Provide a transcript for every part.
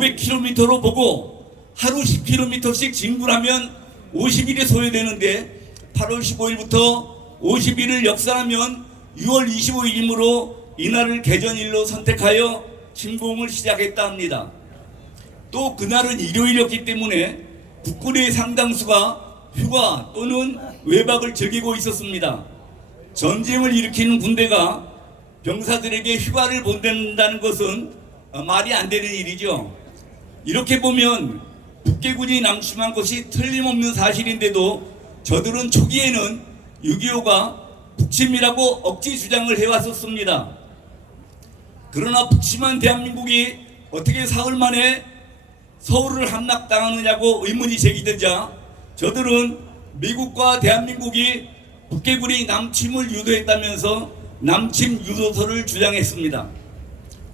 500km로 보고 하루 10km씩 진군하면 50일이 소요되는데 8월 15일부터 50일을 역산하면 6월 25일이므로 이날을 개전일로 선택하여 침공을 시작했다 합니다. 또 그날은 일요일이었기 때문에 국군의 상당수가 휴가 또는 외박을 즐기고 있었습니다. 전쟁을 일으키는 군대가 병사들에게 휴가를 보낸다는 것은 말이 안 되는 일이죠. 이렇게 보면 북계군이 남침한 것이 틀림없는 사실인데도 저들은 초기에는 6.25가 북침이라고 억지 주장을 해왔었습니다. 그러나 북침한 대한민국이 어떻게 사흘 만에 서울을 함락당하느냐고 의문이 제기되자 저들은 미국과 대한민국이 북계군이 남침을 유도했다면서 남침 유도서를 주장했습니다.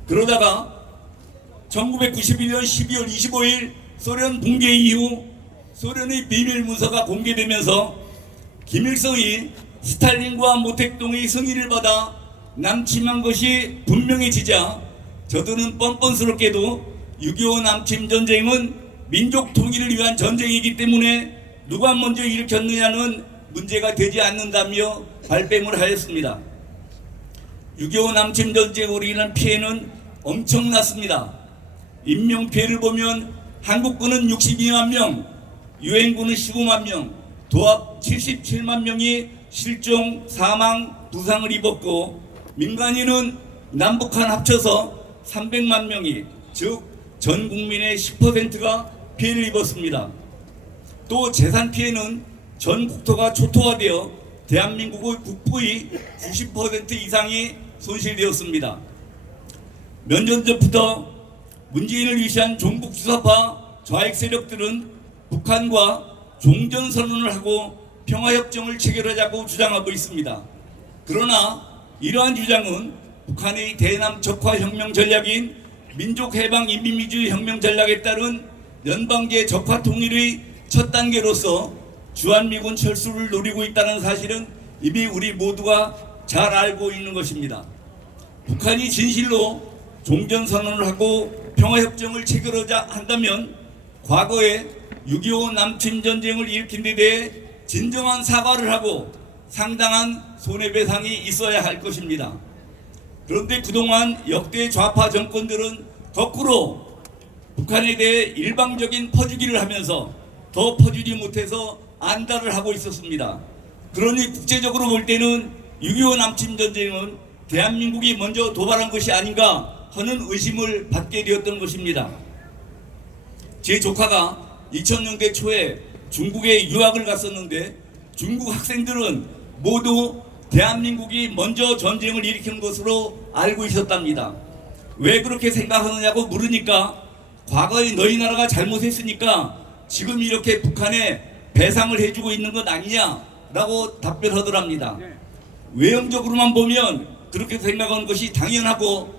그러다가 1991년 12월 25일 소련 붕괴 이후 소련의 비밀 문서가 공개되면서 김일성이 스탈린과 모택동의 승인을 받아 남침한 것이 분명해지자 저들은 뻔뻔스럽게도 6.25 남침 전쟁은 민족 통일을 위한 전쟁이기 때문에 누가 먼저 일으켰느냐는 문제가 되지 않는다며 발뺌을 하였습니다. 6.25 남침 전쟁으로 인한 피해는 엄청났습니다. 인명피해를 보면 한국군은 62만 명, 유엔군은 15만 명, 도합 77만 명이 실종, 사망, 부상을 입었고 민간인은 남북한 합쳐서 300만 명이 즉 전 국민의 10%가 피해를 입었습니다. 또 재산 피해는 전 국토가 초토화되어 대한민국의 북부의 90% 이상이 손실되었습니다. 몇 년 전부터 문재인을 위시한 종북주사파 좌익 세력들은 북한과 종전선언을 하고 평화협정을 체결하자고 주장하고 있습니다. 그러나 이러한 주장은 북한의 대남 적화혁명 전략인 민족해방인민민주의 혁명 전략에 따른 연방제 적화 통일의 첫 단계로서 주한미군 철수를 노리고 있다는 사실은 이미 우리 모두가 잘 알고 있는 것입니다. 북한이 진실로 종전선언을 하고 평화협정을 체결하자 한다면 과거에 6.25 남침전쟁을 일으킨 데 대해 진정한 사과를 하고 상당한 손해배상이 있어야 할 것입니다. 그런데 그동안 역대 좌파 정권들은 거꾸로 북한에 대해 일방적인 퍼주기를 하면서 더 퍼주지 못해서 안달을 하고 있었습니다. 그러니 국제적으로 볼 때는 6.25 남침전쟁은 대한민국이 먼저 도발한 것이 아닌가 하는 의심을 받게 되었던 것입니다. 제 조카가 2000년대 초에 중국에 유학을 갔었는데 중국 학생들은 모두 대한민국이 먼저 전쟁을 일으킨 것으로 알고 있었답니다. 왜 그렇게 생각하느냐고 물으니까 과거에 너희 나라가 잘못했으니까 지금 이렇게 북한에 배상을 해주고 있는 것 아니냐라고 답변하더랍니다. 외형적으로만 보면 그렇게 생각하는 것이 당연하고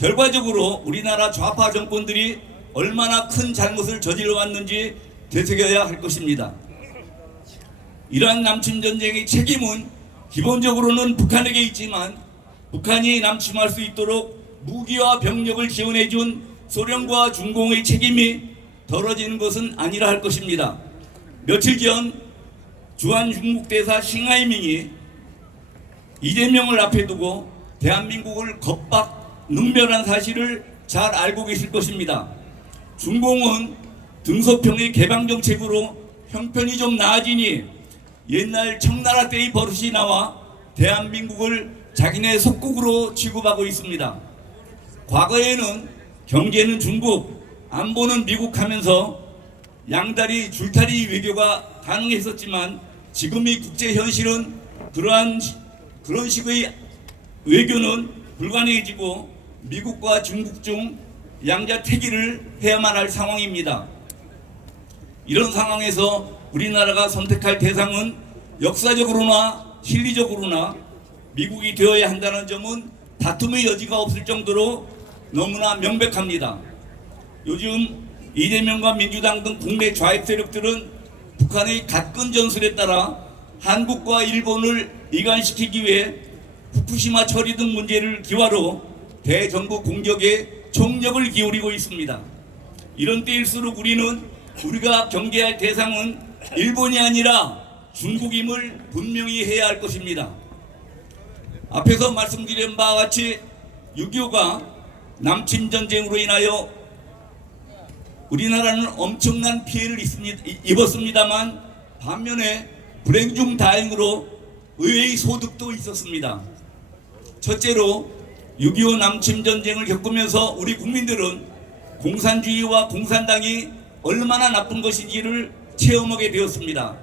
결과적으로 우리나라 좌파 정권들이 얼마나 큰 잘못을 저질러 왔는지 되새겨야 할 것입니다. 이러한 남침전쟁의 책임은 기본적으로는 북한에게 있지만 북한이 남침할 수 있도록 무기와 병력을 지원해준 소련과 중공의 책임이 덜어지는 것은 아니라 할 것입니다. 며칠 전 주한 중국 대사 싱하이밍이 이재명을 앞에 두고 대한민국을 겁박 능멸한 사실을 잘 알고 계실 것입니다. 중공은 등소평의 개방정책으로 형편이 좀 나아지니 옛날 청나라 때의 버릇이 나와 대한민국을 자기네 속국으로 취급하고 있습니다. 과거에는 경제는 중국, 안보는 미국 하면서 양다리 줄다리 외교가 가능했었지만 지금의 국제 현실은 그런 식의 외교는 불가능해지고 미국과 중국 중 양자택일을 해야만 할 상황입니다. 이런 상황에서 우리나라가 선택할 대상은 역사적으로나 실리적으로나 미국이 되어야 한다는 점은 다툼의 여지가 없을 정도로 너무나 명백합니다. 요즘 이재명과 민주당 등 국내 좌익 세력들은 북한의 갓근 전술에 따라 한국과 일본을 이간시키기 위해 후쿠시마 처리 등 문제를 기화로 대정부 공격에 총력을 기울이고 있습니다. 이런 때일수록 우리가 경계할 대상은 일본이 아니라 중국임을 분명히 해야 할 것입니다. 앞에서 말씀드린 바와 같이 6.25가 남침전쟁으로 인하여 우리나라는 엄청난 피해를 입었습니다만 반면에 불행 중 다행으로 의외의 소득도 있었습니다. 첫째로 6.25 남침전쟁을 겪으면서 우리 국민들은 공산주의와 공산당이 얼마나 나쁜 것인지를 체험하게 되었습니다.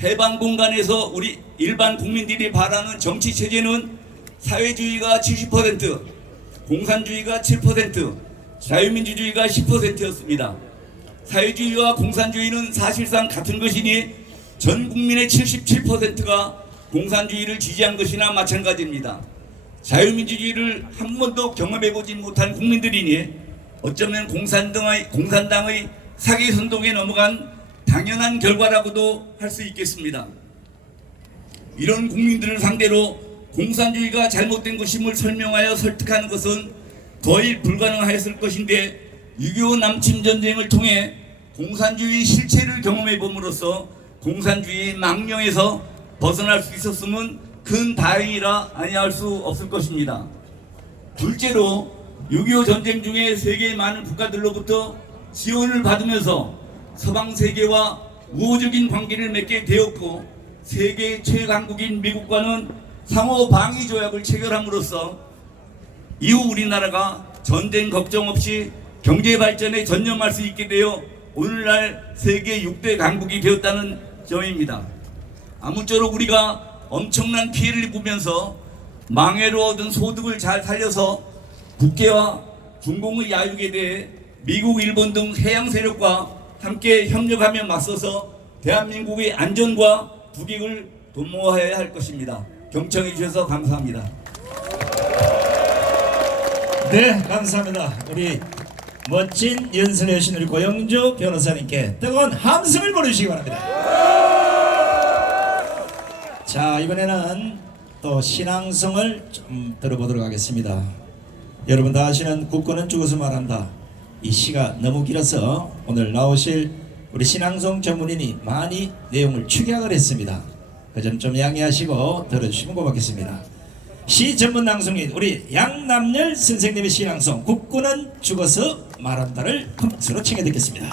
해방 공간에서 우리 일반 국민들이 바라는 정치 체제는 사회주의가 70%, 공산주의가 7%, 자유민주주의가 10%였습니다. 사회주의와 공산주의는 사실상 같은 것이니 전 국민의 77%가 공산주의를 지지한 것이나 마찬가지입니다. 자유민주주의를 한 번도 경험해보지 못한 국민들이니 어쩌면 공산당의 사기 선동에 넘어간 당연한 결과라고도 할 수 있겠습니다. 이런 국민들을 상대로 공산주의가 잘못된 것임을 설명하여 설득하는 것은 거의 불가능하였을 것인데 6.25 남침전쟁을 통해 공산주의 실체를 경험해 봄으로써 공산주의 망령에서 벗어날 수 있었으면 큰 다행이라 아니할 수 없을 것입니다. 둘째로 6.25 전쟁 중에 세계의 많은 국가들로부터 지원을 받으면서 서방 세계와 우호적인 관계를 맺게 되었고 세계 최강국인 미국과는 상호 방위 조약을 체결함으로써 이후 우리나라가 전쟁 걱정 없이 경제 발전에 전념할 수 있게 되어 오늘날 세계 6대 강국이 되었다는 점입니다. 아무쪼록 우리가 엄청난 피해를 입으면서 망해로 얻은 소득을 잘 살려서 국계와 중공의 야육에 대해 미국, 일본 등 해양 세력과 함께 협력하며 맞서서 대한민국의 안전과 국익을 도모해야 할 것입니다. 경청해 주셔서 감사합니다. 네, 감사합니다. 우리 멋진 연설해 주신 우리 고영주 변호사님께 뜨거운 함성을 보내주시기 바랍니다. 자, 이번에는 또 신앙송을 좀 들어보도록 하겠습니다. 여러분 다 아시는 국군은 죽어서 말한다. 이 시가 너무 길어서 오늘 나오실 우리 신앙송 전문인이 많이 내용을 축약을 했습니다. 그 점 좀 양해하시고 들어주시면 고맙겠습니다. 시 전문 낭송인 우리 양남열 선생님의 신앙송 국군은 죽어서 말한다를 함성으로 청해 듣겠습니다.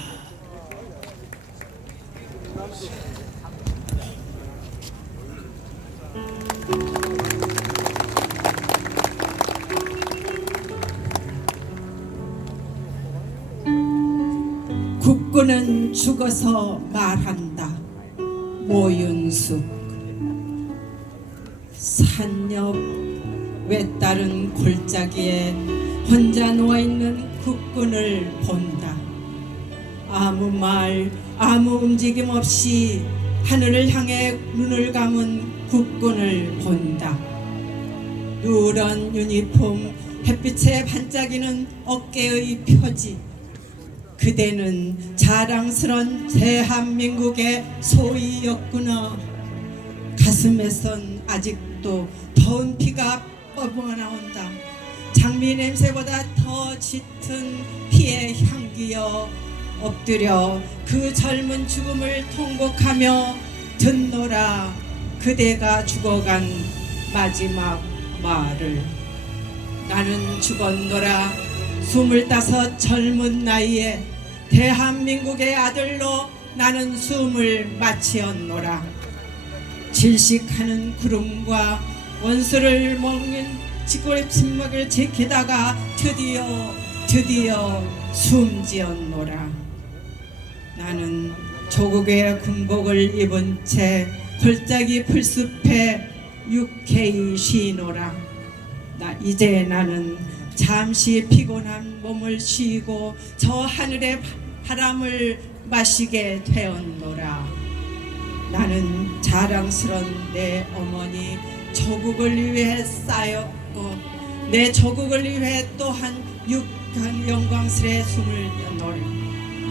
국군은 죽어서 말한다. 모윤숙. 산옆 외따른 골짜기에 혼자 누워있는 국군을 본다. 아무 말 아무 움직임 없이 하늘을 향해 눈을 감은 국군을 본다. 누런 유니폼 햇빛에 반짝이는 어깨의 표지. 그대는 자랑스런 대한민국의 소희였구나. 가슴에선 아직도 더운 피가 뿜어나온다. 장미 냄새보다 더 짙은 피의 향기여 엎드려 그 젊은 죽음을 통곡하며 듣노라. 그대가 죽어간 마지막 말을. 나는 죽었노라. 25 젊은 나이에 대한민국의 아들로 나는 숨을 마치었노라. 질식하는 구름과 원수를 먹는 지구의 침묵을 지키다가 드디어 숨지었노라. 나는 조국의 군복을 입은 채 골짜기 풀숲에 유쾌히 쉬노라. 이제 나는 잠시 피곤한 몸을 쉬고 저 하늘의 바람을 마시게 되었노라. 나는 자랑스런 내 어머니 조국을 위해 쌓였고 내 조국을 위해 또한 영광스레 숨을 내노라.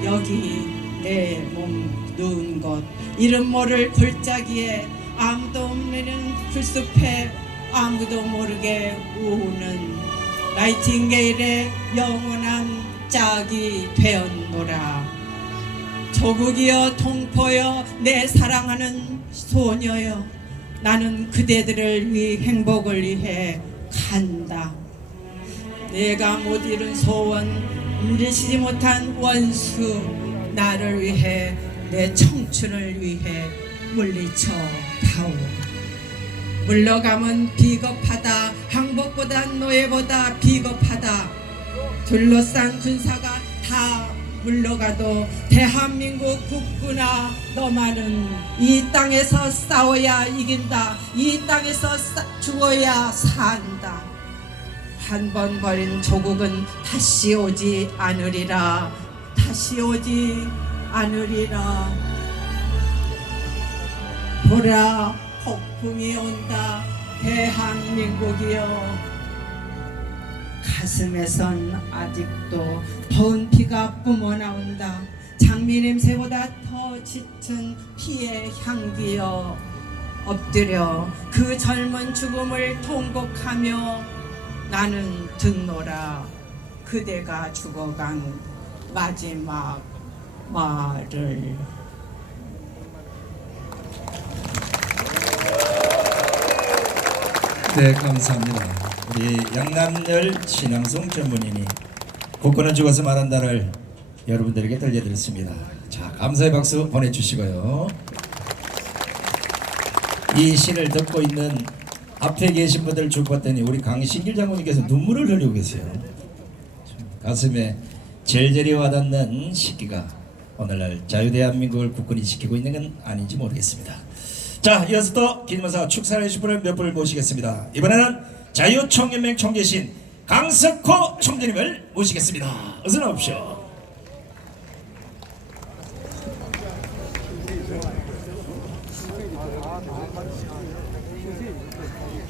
여기 내 몸 누운 곳 이름 모를 골짜기에 아무도 없는 풀숲에 아무도 모르게 우는 나이팅게일의 영원한 짝이 되었노라. 조국이여 동포여 내 사랑하는 소녀여, 나는 그대들을 위해 행복을 위해 간다. 내가 못 이룬 소원, 이루시지 못한 원수, 나를 위해 내 청춘을 위해 물리쳐 다오. 물러감은 비겁하다. 항복보다 노예보다 비겁하다. 둘러싼 군사가 다 물러가도 대한민국 국군아, 너만은 이 땅에서 싸워야 이긴다. 이 땅에서 죽어야 산다. 한 번 버린 조국은 다시 오지 않으리라. 다시 오지 않으리라. 보라, 폭풍이 온다. 대한민국이여, 가슴에선 아직도 더운 피가 뿜어나온다. 장미 냄새보다 더 짙은 피의 향기여, 엎드려 그 젊은 죽음을 통곡하며 나는 듣노라. 그대가 죽어간 마지막 말을. 네, 감사합니다. 우리 양남열 신앙송 전문인이 국군은 죽어서 말한다를 여러분들에게 들려드렸습니다. 자, 감사의 박수 보내주시고요. 이 시를 듣고 있는 앞에 계신 분들 쭉 봤더니 우리 강신길 장군님께서 눈물을 흘리고 계세요. 가슴에 절절히 와닿는 시기가 오늘날 자유대한민국을 국군이 지키고 있는 건 아닌지 모르겠습니다. 자, 이어서 또 기념사 축사해 주실 분을 몇 분을 모시겠습니다. 이번에는 자유총연맹 총재신 강석호 총재님을 모시겠습니다. 어서 나오십시오.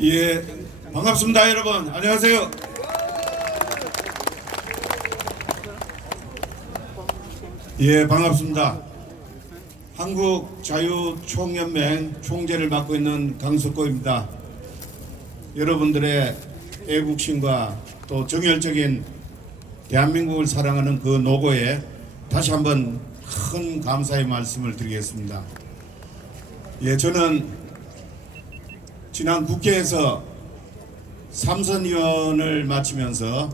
예, 반갑습니다, 여러분. 안녕하세요. 예, 반갑습니다. 한국자유총연맹 총재를 맡고 있는 강석호입니다. 여러분들의 애국심과 또 정열적인 대한민국을 사랑하는 그 노고에 다시 한번 큰 감사의 말씀을 드리겠습니다. 예, 저는 지난 국회에서 삼선위원을 마치면서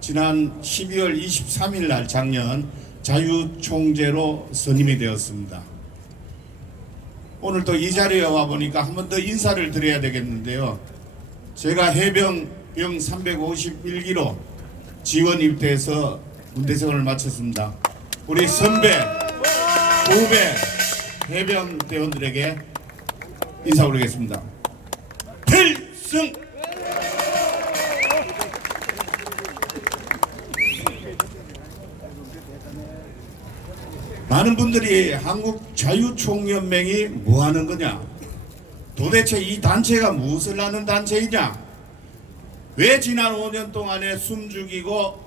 지난 12월 23일 날 작년 자유총재로 선임이 되었습니다. 오늘 또 이 자리에 와보니까 한 번 더 인사를 드려야 되겠는데요. 제가 해병 351기로 지원 입대해서 군대생활을 마쳤습니다. 우리 선배, 후배 해병 대원들에게 인사 올리겠습니다. 필승! 많은 분들이 한국자유총연맹이 뭐 하는 거냐, 도대체 이 단체가 무엇을 하는 단체이냐, 왜 지난 5년 동안에 숨죽이고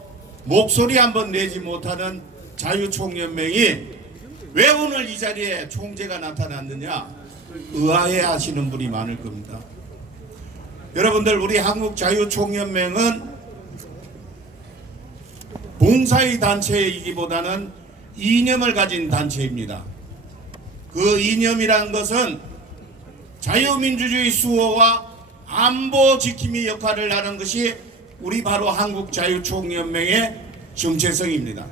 목소리 한번 내지 못하는 자유총연맹이 왜 오늘 이 자리에 총재가 나타났느냐 의아해 하시는 분이 많을 겁니다. 여러분들, 우리 한국자유총연맹은 봉사의 단체이기보다는 이념을 가진 단체입니다. 그 이념이란 것은 자유민주주의 수호와 안보 지킴이 역할을 하는 것이 우리 바로 한국자유총연맹의 정체성입니다.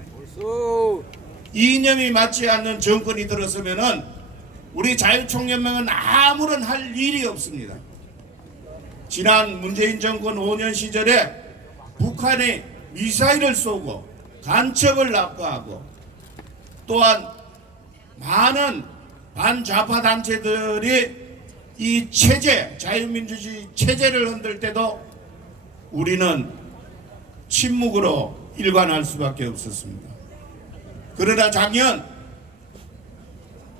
이념이 맞지 않는 정권이 들어서면은 우리 자유총연맹은 아무런 할 일이 없습니다. 지난 문재인 정권 5년 시절에 북한이 미사일을 쏘고 간첩을 납부하고 또한 많은 반좌파 단체들이 이 체제, 자유민주주의 체제를 흔들 때도 우리는 침묵으로 일관할 수밖에 없었습니다. 그러나 작년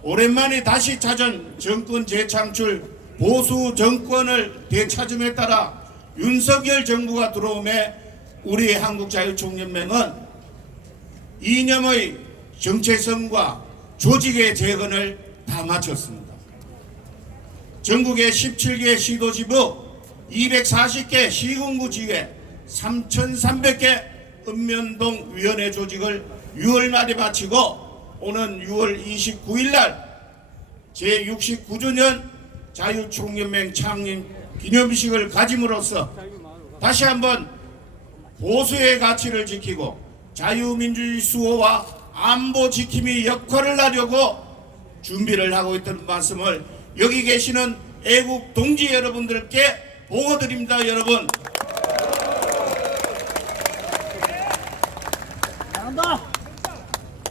오랜만에 다시 찾은 정권 재창출 보수 정권을 되찾음에 따라 윤석열 정부가 들어오매 우리 한국자유총연맹은 이념의 정체성과 조직의 재건을 다 마쳤습니다. 전국의 17개 시도지부 240개 시군구지회 3,300개 읍면동 위원회 조직을 6월 말에 마치고 오는 6월 29일 날 제69주년 자유총연맹 창립 기념식을 가짐으로써 다시 한번 보수의 가치를 지키고 자유민주주의 수호와 안보 지킴의 역할을 하려고 준비를 하고 있다는 말씀을 여기 계시는 애국 동지 여러분들께 보고드립니다. 여러분,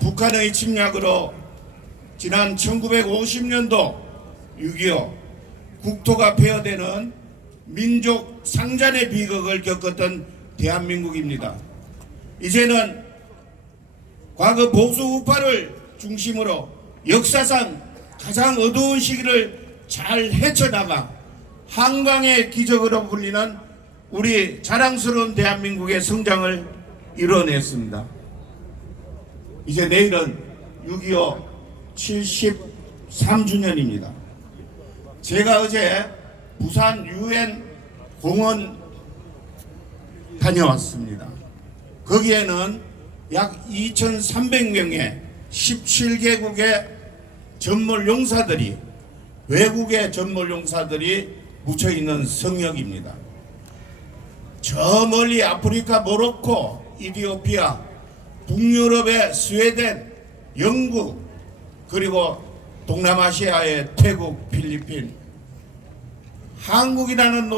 북한의 침략으로 지난 1950년도 6.25 국토가 폐허되는 민족 상잔의 비극을 겪었던 대한민국입니다. 이제는 과거 보수 우파를 중심으로 역사상 가장 어두운 시기를 잘 헤쳐나가 한강의 기적으로 불리는 우리 자랑스러운 대한민국의 성장을 이뤄냈습니다. 이제 내일은 6.25 73주년입니다. 제가 어제 부산 UN 공원 다녀왔습니다. 거기에는 약 2,300명의 17개국의 전몰용사들이, 외국의 전몰용사들이 묻혀있는 성역입니다. 저 멀리 아프리카 모로코, 이디오피아, 북유럽의 스웨덴, 영국, 그리고 동남아시아의 태국, 필리핀, 한국이라는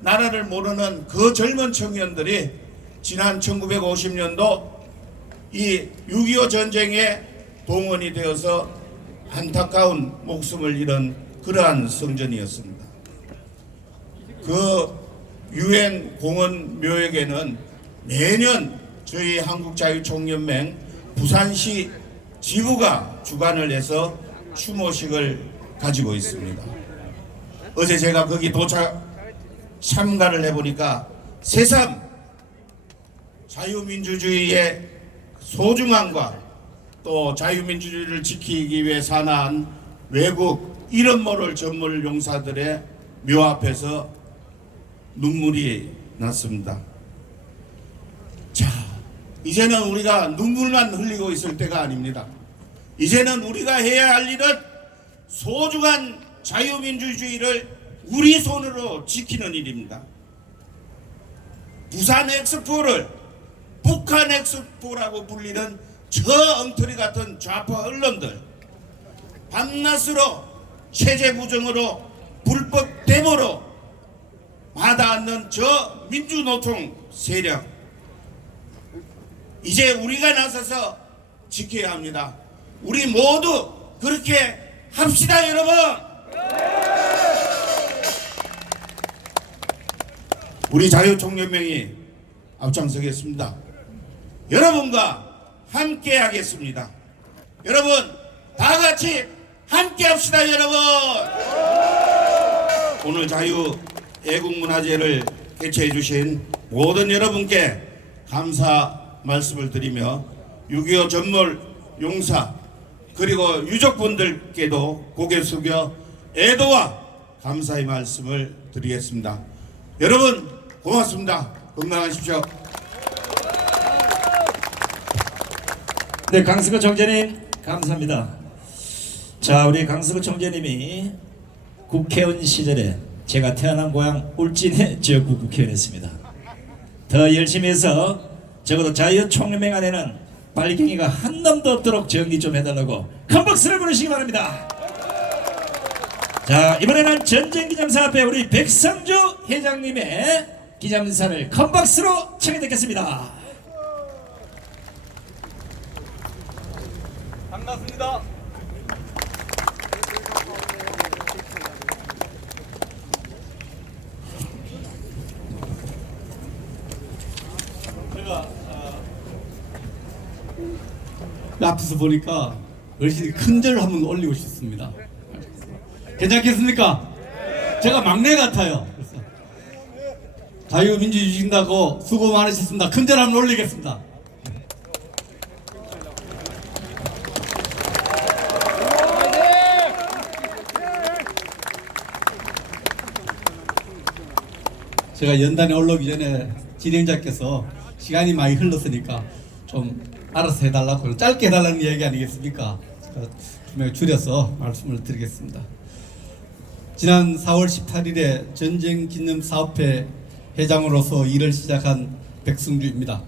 나라를 모르는 그 젊은 청년들이 지난 1950년도 이 6.25 전쟁에 동원이 되어서 안타까운 목숨을 잃은 그러한 성전이었습니다. 그 UN 공원 묘역에는 매년 저희 한국자유총연맹 부산시 지부가 주관을 해서 추모식을 가지고 있습니다. 어제 제가 거기 참가를 해보니까 새삼 자유민주주의의 소중함과 또 자유민주주의를 지키기 위해 산화한 외국 이름 모를 전몰용사들의 묘 앞에서 눈물이 났습니다. 자, 이제는 우리가 눈물만 흘리고 있을 때가 아닙니다. 이제는 우리가 해야 할 일은 소중한 자유민주주의를 우리 손으로 지키는 일입니다. 부산 엑스포를 북한 엑스포라고 불리는 저 엉터리 같은 좌파 언론들, 밤낮으로 체제 부정으로 불법 데모로 마다않는 저 민주노총 세력, 이제 우리가 나서서 지켜야 합니다. 우리 모두 그렇게 합시다, 여러분. 우리 자유총연맹이 앞장서겠습니다. 여러분과 함께 하겠습니다. 여러분, 다 같이 함께 합시다, 여러분. 오늘 자유 애국문화제를 개최해 주신 모든 여러분께 감사 말씀을 드리며 6.25 전몰 용사 그리고 유족분들께도 고개 숙여 애도와 감사의 말씀을 드리겠습니다. 여러분 고맙습니다. 건강하십시오. 네, 강승호 총재님 감사합니다. 자, 우리 강승호 총재님이 국회의원 시절에 제가 태어난 고향 울진의 지역구 국회의원이었습니다. 더 열심히 해서 적어도 자유총연맹 안에는 빨갱이가 한 놈도 없도록 정리 좀 해달라고 큰 박수를 보내시기 바랍니다. 자, 이번에는 전쟁기념사 앞에 우리 백상주 회장님의 기념사를 큰 박수로 청해 듣겠습니다. 반갑습니다. 제가 앞에서 보니까 어르신이 큰절 한번 올리고 싶습니다. 괜찮겠습니까? 제가 막내 같아요. 그래서 자유민주주의 주신다고 수고 많으셨습니다. 큰절 한번 올리겠습니다. 제가 연단에 올라오기 전에 진행자께서 시간이 많이 흘렀으니까 좀 알아서 해달라고 짧게 해달라는 이야기 아니겠습니까? 제가 분명히 줄여서 말씀을 드리겠습니다. 지난 4월 18일에 전쟁기념사업회 회장으로서 일을 시작한 백승주입니다.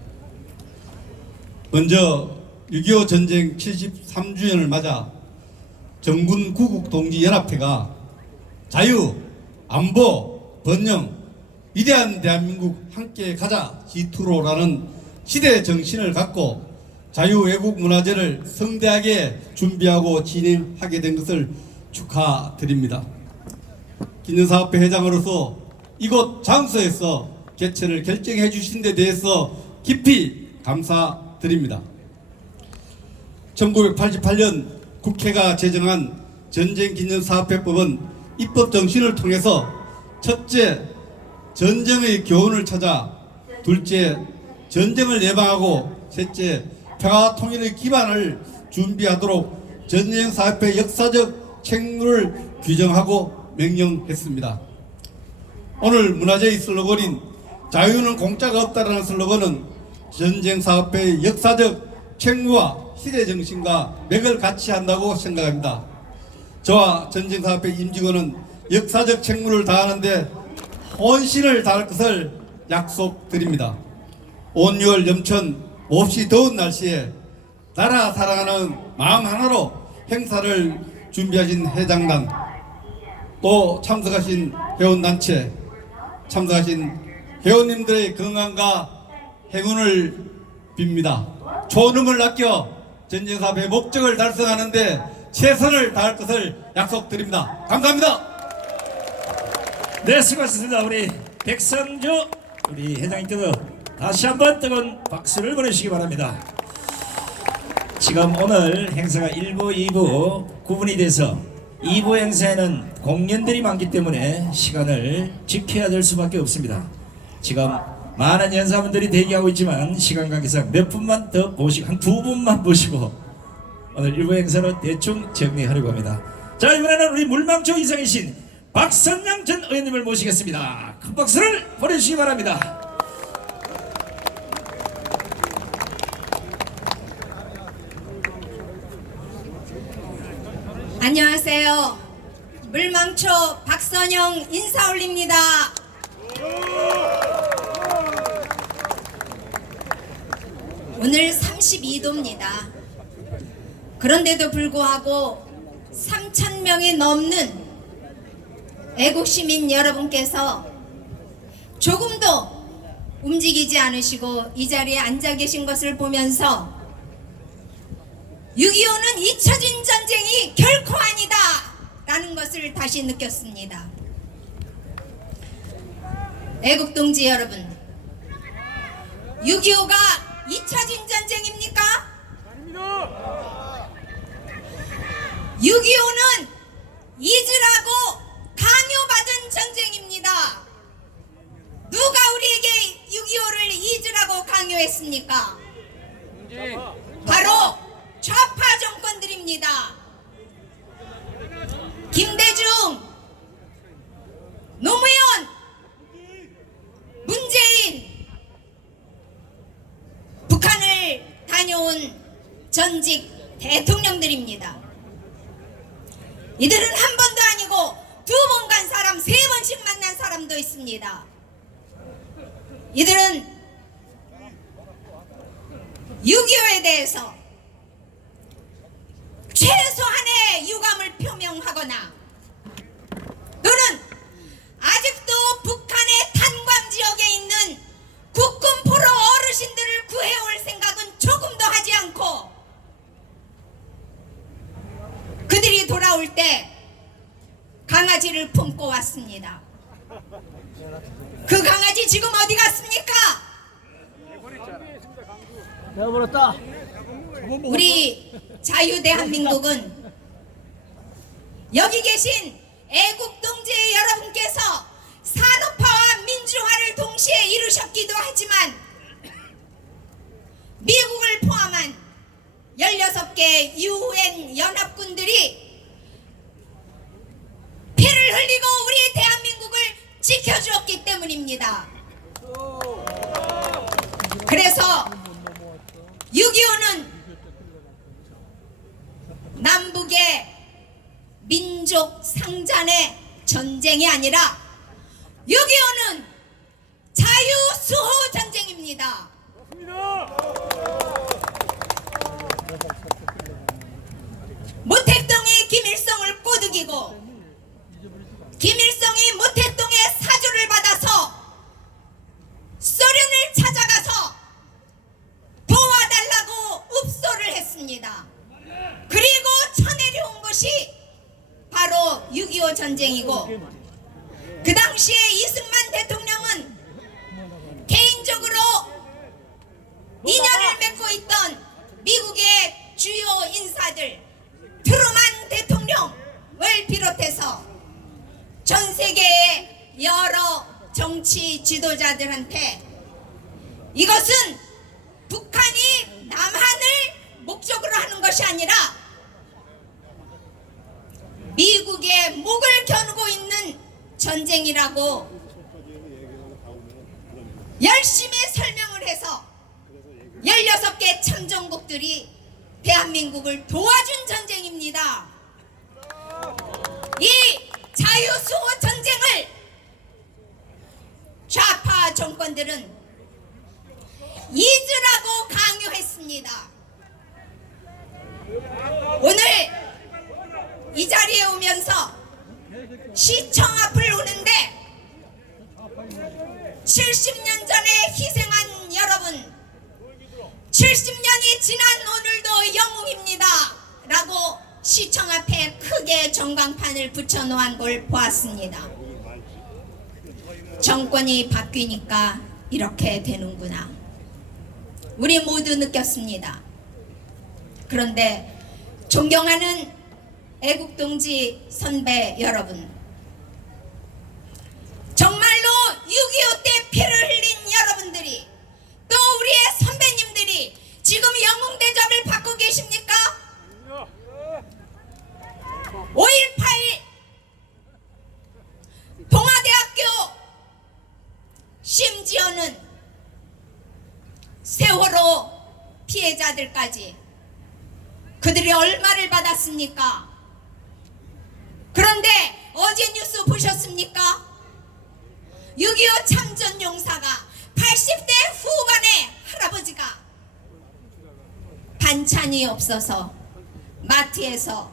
먼저 6.25 전쟁 73주년을 맞아 정군 구국동지연합회가 자유, 안보, 번영, 위대한 대한민국 함께 가자 G2로라는 시대 정신을 갖고 자유외국문화제를 성대하게 준비하고 진행하게 된 것을 축하드립니다. 기념사업회 회장으로서 이곳 장소에서 개최를 결정해 주신 데 대해서 깊이 감사드립니다. 1988년 국회가 제정한 전쟁기념사업회법은 입법 정신을 통해서 첫째, 전쟁의 교훈을 찾아 둘째, 전쟁을 예방하고 셋째, 평화 통일의 기반을 준비하도록 전쟁사업회 역사적 책무를 규정하고 명령했습니다. 오늘 문화제의 슬로건인 자유는 공짜가 없다라는 슬로건은 전쟁사업회의 역사적 책무와 시대정신과 맥을 같이 한다고 생각합니다. 저와 전쟁사업회 임직원은 역사적 책무를 다하는데 혼신을 다할 것을 약속드립니다. 온 6월 염천 몹시 더운 날씨에 나라 사랑하는 마음 하나로 행사를 준비하신 회장단, 또 참석하신 회원단체, 참석하신 회원님들의 건강과 행운을 빕니다. 초능을 아껴 전쟁사업의 목적을 달성하는데 최선을 다할 것을 약속드립니다. 감사합니다. 네, 수고하셨습니다. 우리 백성주 우리 회장님께도 다시 한번 뜨거운 박수를 보내주시기 바랍니다. 지금 오늘 행사가 1부, 2부 구분이 돼서 2부 행사에는 공연들이 많기 때문에 시간을 지켜야 될 수밖에 없습니다. 지금 많은 연사분들이 대기하고 있지만 시간 관계상 몇 분만 더 모시고 한 두 분만 모시고 오늘 1부 행사는 대충 정리하려고 합니다. 자, 이번에는 우리 물망초 이상이신 박선영 전 의원님을 모시겠습니다. 큰 박수를 보내주시기 바랍니다. 안녕하세요. 물망초 박선영 인사 올립니다. 오늘 32도입니다. 그런데도 불구하고 3,000명이 넘는 애국시민 여러분께서 조금도 움직이지 않으시고 이 자리에 앉아 계신 것을 보면서 6.25는 잊혀진 전쟁이 결코 아니다 라는 것을 다시 느꼈습니다. 애국동지 여러분, 6.25가 잊혀진 전쟁입니까? 아닙니다. 6.25는 잊으라고 강요받은 전쟁입니다. 누가 우리에게 6.25를 잊으라고 강요했습니까? 바로 좌파 정권들입니다. 김대중, 노무현, 문재인, 북한을 다녀온 전직 대통령들입니다. 이들은 한 번도 아니고 두 번 간 사람, 세 번씩 만난 사람도 있습니다. 이들은 6.25에 대해서 최소한의 유감을 표명하거나 또는 아직도 북한의 탄광 지역에 있는 국군 포로 어르신들을 구해올 생각은 조금도 하지 않고 그들이 돌아올 때 강아지를 품고 왔습니다. 그 강아지 지금 어디 갔습니까? 내버렸다. 우리 자유대한민국은 여기 계신 애국동지 여러분께서 산업화와 민주화를 동시에 이루셨기도 하지만 미국을 포함한 16개 UN 연합군들이 피를 흘리고 우리 대한민국을 지켜주었기 때문입니다. 그래서 6.25는 남북의 민족 상잔의 전쟁이 아니라 6.25는 자유수호 전쟁입니다. 모택동이 김일성을 꼬드기고 김일성이 모택동의 사주를 받아서 소련을 찾아가서 도와달라고 읍소를 했습니다. 그리고 쳐내려온 것이 바로 6.25 전쟁이고, 그 당시에 이승만 대통령은 개인적으로 인연을 맺고 있던 미국의 주요 인사들 트루만 대통령을 비롯해서 전 세계의 여러 정치 지도자들한테 이것은 북한이 남한을 목적으로 하는 것이 아니라 미국의 목을 겨누고 있는 전쟁이라고 열심히 설명을 해서 16개 참전국들이 대한민국을 도와준 전쟁입니다. 이 자유수호 전쟁을 좌파 정권들은 잊으라고 강요했습니다. 오늘 이 자리에 오면서 시청 앞을 오는데 70년 전에 희생한 여러분, 70년이 지난 오늘도 영웅입니다 라고 시청 앞에 크게 전광판을 붙여놓은 걸 보았습니다. 정권이 바뀌니까 이렇게 되는구나, 우리 모두 느꼈습니다. 그런데 존경하는 애국동지 선배 여러분, 정말로 6.25 때 피를 흘린 여러분들이, 또 우리의 선배님들이 지금 영웅 대접을 받고 계십니까? 5.18 동아대학교, 심지어는 세월호 피해자들까지 그들이 얼마를 받았습니까? 그런데 어제 뉴스 보셨습니까? 6.25 참전 용사가 80대 후반의 할아버지가 반찬이 없어서 마트에서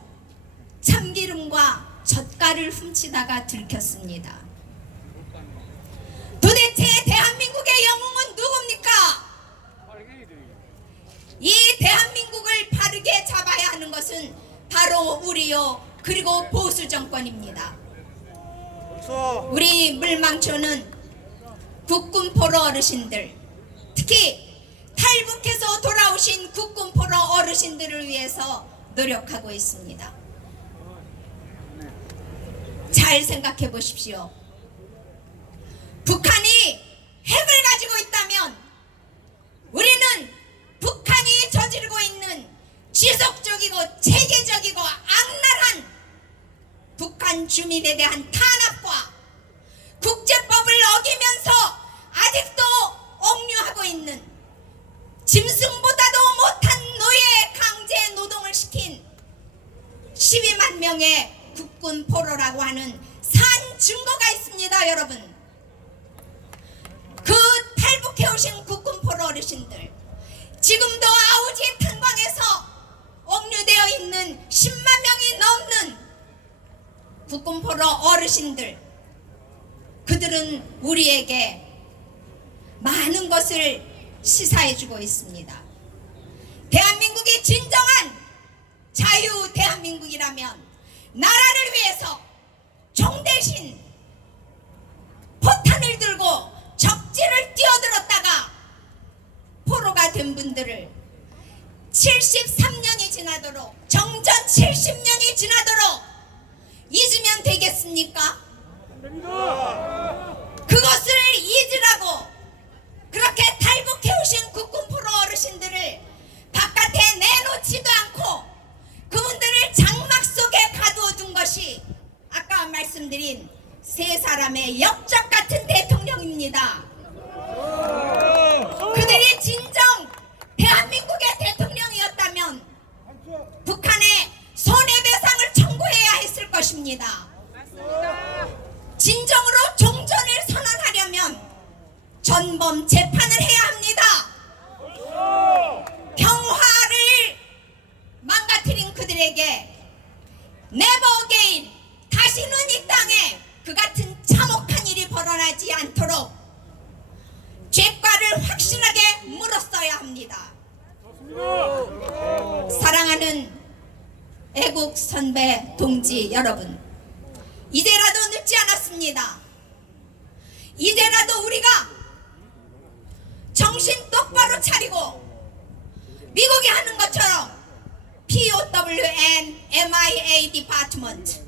참기름과 젓갈을 훔치다가 들켰습니다. 도대체 대한민국의 영웅은 누굽니까? 이 대한민국을 바르게 잡아야 하는 것은 바로 우리요, 그리고 보수 정권입니다. 우리 물망초는 국군 포로 어르신들, 특히 탈북해서 돌아오신 국군 포로 어르신들을 위해서 노력하고 있습니다. 잘 생각해 보십시오. 북한이 핵을 가지고 있다면 우리는 북한이 저지르고 있는 지속적이고 체계적이고 악랄한 북한 주민에 대한 탄압과 국제법을 어기면서 아직도 억류하고 있는, 짐승보다도 못한 노예 강제 노동을 시킨 12만 명의 국군 포로라고 하는 산 증거가 있습니다. 여러분, 그 탈북해 오신 국군 포로 어르신들, 지금도 아우지 탄광에서 억류되어 있는 10만 명이 넘는 국군 포로 어르신들, 그들은 우리에게 많은 것을 시사해주고 있습니다. 대한민국이 진정한 자유 대한민국이라면 나라를 위해서 종 대신 포탄을 들고 적지를 뛰어들었다가 포로가 된 분들을 73년이 지나도록, 정전 70년이 지나도록 잊으면 되겠습니까? 그것을 잊으라고 그렇게 탈북해 오신 국군 포로 어르신들을 바깥에 내놓지도 않고 그분들을 장막 속에 가두어 둔 것이 아까 말씀드린 세 사람의 역적 같은 대통령입니다. 그들이 진 국민들에게 네버 어게인, 다시는 이 땅에 그 같은 참혹한 일이 벌어나지 않도록 죄과를 확실하게 물었어야 합니다. 사랑하는 애국 선배 동지 여러분, 이제라도 늦지 않았습니다. 이제라도 우리가 정신 똑바로 차리고 미국이 하는 것처럼 POWNMIA 디파트먼트,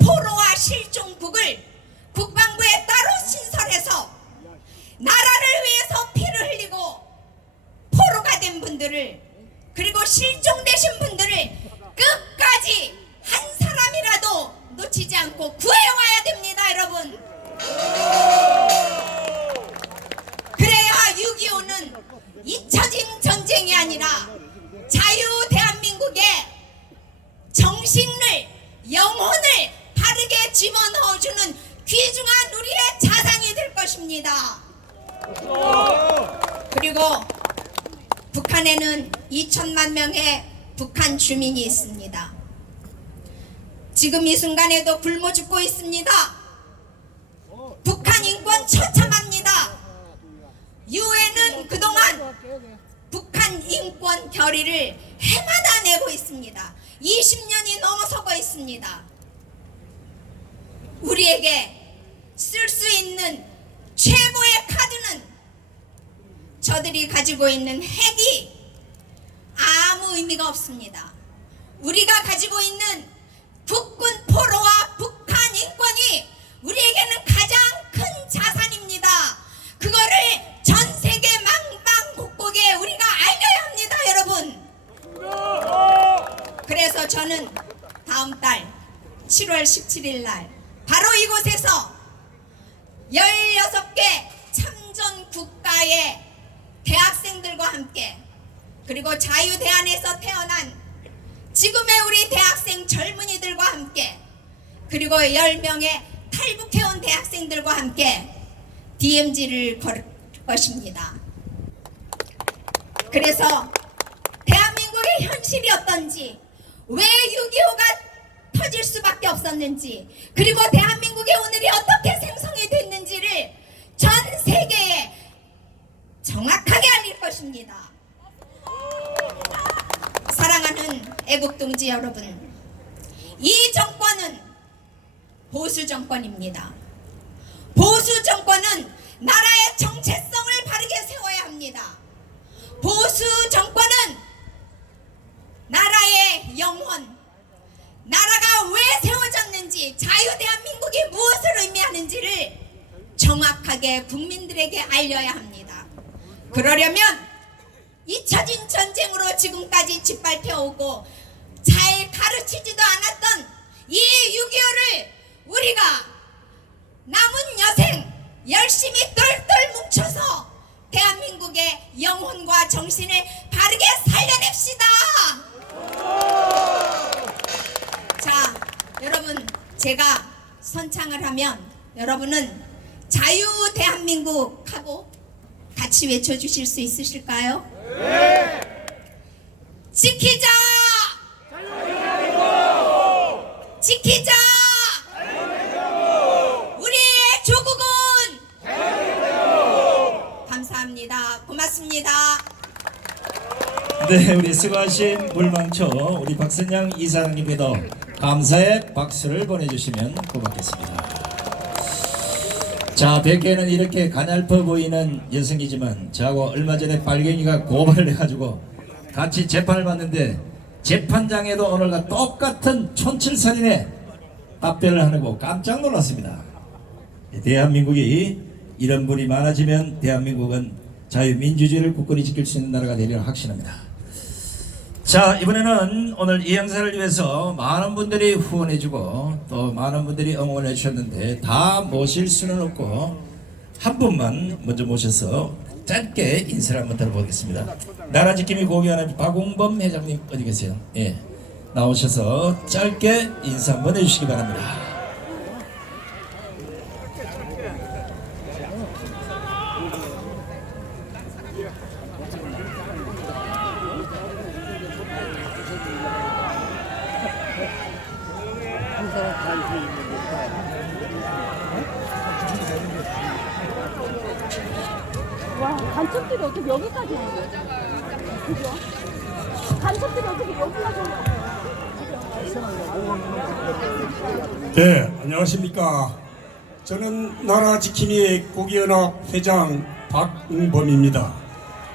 포로와 실종국을 국방부에 따로 신설해서 나라를 위해서 피를 흘리고 포로가 된 분들을, 그리고 실종되신 분들을 끝까지 한 사람이라도 놓치지 않고 구해와야 됩니다, 여러분. 그래야 6.25는 잊혀진 전쟁이 아니라 자유 대한민국의 정신을, 영혼을 바르게 집어넣어주는 귀중한 우리의 자산이 될 것입니다. 그리고 북한에는 2천만 명의 북한 주민이 있습니다. 지금 이 순간에도 굶어 죽고 있습니다. 북한 인권 처참합니다. 유엔은 그동안 북한 인권 결의를 해마다 내고 있습니다. 20년이 넘어서고 있습니다. 우리에게 쓸 수 있는 최고의 카드는 저들이 가지고 있는 핵이 아무 의미가 없습니다. 우리가 가지고 있는 국군 포로와 북한 인권이 우리에게는 가장 큰 자산입니다. 그거를 전 세계 망방곡곡에 우리가 알려야 합니다, 여러분. 그래서 저는 다음 달 7월 17일 날 바로 이곳에서 16개 참전 국가의 대학생들과 함께, 그리고 자유대한에서 태어난 지금의 우리 대학생 젊은이들과 함께, 그리고 10명의 탈북해온 대학생들과 함께 DMZ를 걸 것입니다. 그래서 대한민국의 현실이 어떤지, 왜 6.25가 터질 수밖에 없었는지, 그리고 대한민국의 오늘이 어떻게 생성이 됐는지를 전 세계에 정확하게 알릴 것입니다. 사랑하는 애국동지 여러분, 이 정권은 보수 정권입니다. 보수 정권은 나라의 정체성을 바르게 세워야 합니다. 보수 정권은 나라의 영혼, 나라가 왜 세워졌는지, 자유 대한민국이 무엇을 의미하는지를 정확하게 국민들에게 알려야 합니다. 그러려면 잊혀진 전쟁으로 지금까지 짓밟혀오고 잘 가르치지도 않았던 이 6.25를 우리가 남은 여생 열심히 똘똘 뭉쳐서 대한민국의 영혼과 정신을 바르게 살려냅시다. 자, 여러분, 제가 선창을 하면 여러분은 자유 대한민국하고 같이 외쳐주실 수 있으실까요? 네! 지키자! 지키자! 우리의 조국은! 감사합니다. 고맙습니다. 네, 우리 수고하신 물망초 우리 박선양 이사장님께도 감사의 박수를 보내주시면 고맙겠습니다. 자, 백개는 이렇게 가냘퍼 보이는 여성이지만 저하고 얼마 전에 빨갱이가 고발을 해가지고 같이 재판을 받는데, 재판장에도 오늘과 똑같은 촌철살인의 답변을 하는 거 깜짝 놀랐습니다. 대한민국이 이런 분이 많아지면 대한민국은 자유민주주의를 굳건히 지킬 수 있는 나라가 되리라 확신합니다. 자, 이번에는 오늘 이 행사를 위해서 많은 분들이 후원해주고 또 많은 분들이 응원해 주셨는데 다 모실 수는 없고 한 분만 먼저 모셔서 짧게 인사를 한번 들어보겠습니다. 나라지킴이 고귀하는 박웅범 회장님 어디 계세요? 예, 나오셔서 짧게 인사 한번 해주시기 바랍니다. 간첩들이 어떻게 여기까지 온 거야? 그죠? 간첩들이 어떻게 여기까지 온 거야? 네, 안녕하십니까. 저는 나라지킴이 고기연합 회장 박응범입니다.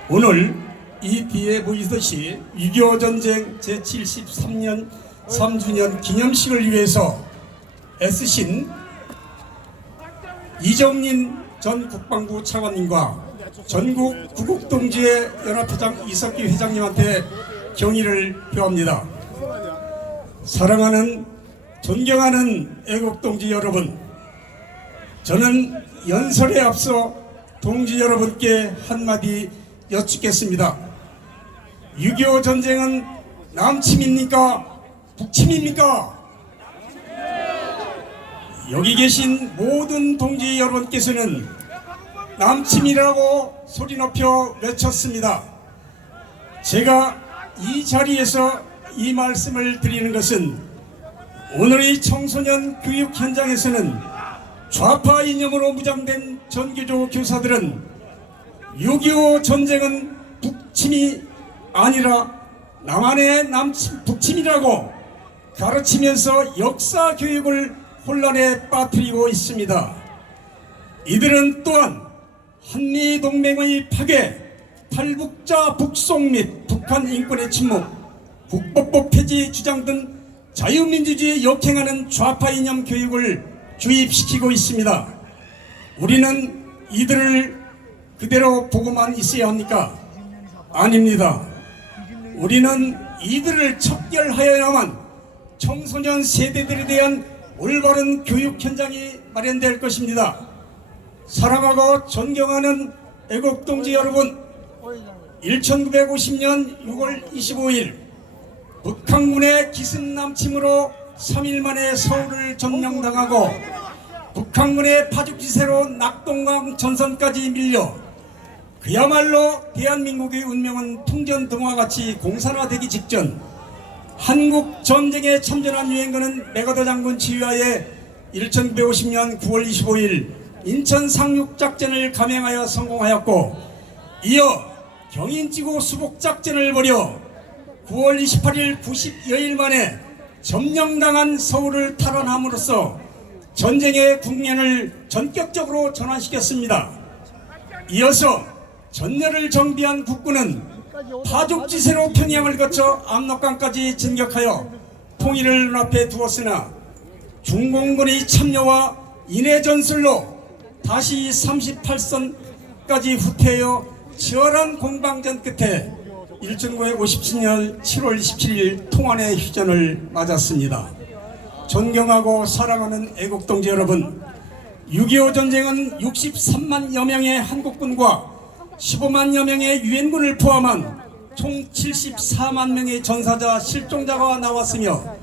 오늘 이 뒤에 보이듯이 6.25 전쟁 제73년 3주년 기념식을 위해서 애쓰신 이정린 전 국방부 차관님과 전국 구국동지회 연합회장 이석기 회장님한테 경의를 표합니다. 사랑하는 존경하는 애국동지 여러분, 저는 연설에 앞서 동지 여러분께 한마디 여쭙겠습니다. 6.25 전쟁은 남침입니까? 북침입니까? 여기 계신 모든 동지 여러분께서는 남침이라고 소리 높여 외쳤습니다. 제가 이 자리에서 이 말씀을 드리는 것은 오늘의 청소년 교육 현장에서는 좌파 이념으로 무장된 전교조 교사들은 6.25 전쟁은 북침이 아니라 남한의 북침이라고 가르치면서 역사 교육을 혼란에 빠뜨리고 있습니다. 이들은 또한 한미동맹의 파괴, 탈북자 북송 및 북한 인권의 침묵, 국법법 폐지 주장 등 자유민주주의에 역행하는 좌파 이념 교육을 주입시키고 있습니다. 우리는 이들을 그대로 보고만 있어야 합니까? 아닙니다. 우리는 이들을 척결하여야만 청소년 세대들에 대한 올바른 교육 현장이 마련될 것입니다. 사랑하고 존경하는 애국동지 여러분, 1950년 6월 25일 북한군의 기습남침으로 3일 만에 서울을 점령당하고 북한군의 파죽지세로 낙동강 전선까지 밀려 그야말로 대한민국의 운명은 풍전등화같이 공산화되기 직전 한국 전쟁에 참전한 유엔군은 메가더 장군 지휘하에 1950년 9월 25일 인천 상륙작전을 감행하여 성공하였고, 이어 경인지구 수복작전을 벌여 9월 28일 90여일 만에 점령당한 서울을 탈환함으로써 전쟁의 국면을 전격적으로 전환시켰습니다. 이어서 전열을 정비한 국군은 파죽지세로 평양을 거쳐 압록강까지 진격하여 통일을 눈앞에 두었으나 중공군의 참여와 인해 전술로 다시 38선까지 후퇴하여 치열한 공방전 끝에 1957년 7월 27일 통안의 휴전을 맞았습니다. 존경하고 사랑하는 애국동지 여러분, 6.25 전쟁은 63만여 명의 한국군과 15만여 명의 유엔군을 포함한 총 74만 명의 전사자, 실종자가 나왔으며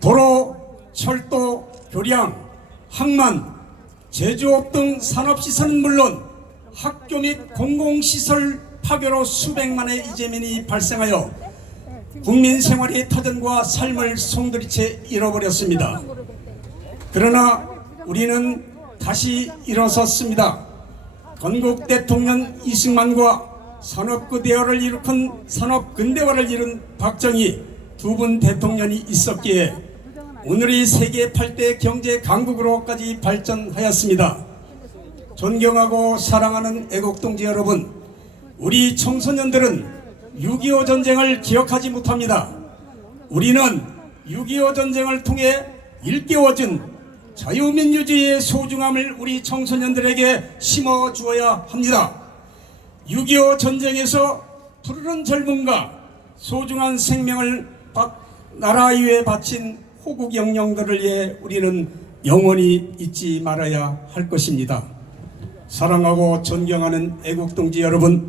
도로, 철도, 교량, 항만, 제조업 등 산업시설은 물론 학교 및 공공시설 파괴로 수백만의 이재민이 발생하여 국민 생활의 터전과 삶을 송두리째 잃어버렸습니다. 그러나 우리는 다시 일어섰습니다. 건국 대통령 이승만과 산업근대화를 이룬 박정희 두 분 대통령이 있었기에 오늘의 세계 8대 경제 강국으로까지 발전하였습니다. 존경하고 사랑하는 애국동지 여러분, 우리 청소년들은 6.25 전쟁을 기억하지 못합니다. 우리는 6.25 전쟁을 통해 일깨워준 자유민주주의의 소중함을 우리 청소년들에게 심어주어야 합니다. 6.25 전쟁에서 푸르른 젊음과 소중한 생명을 나라 위에 바친 호국 영령들을 위해 우리는 영원히 잊지 말아야 할 것입니다. 사랑하고 존경하는 애국동지 여러분,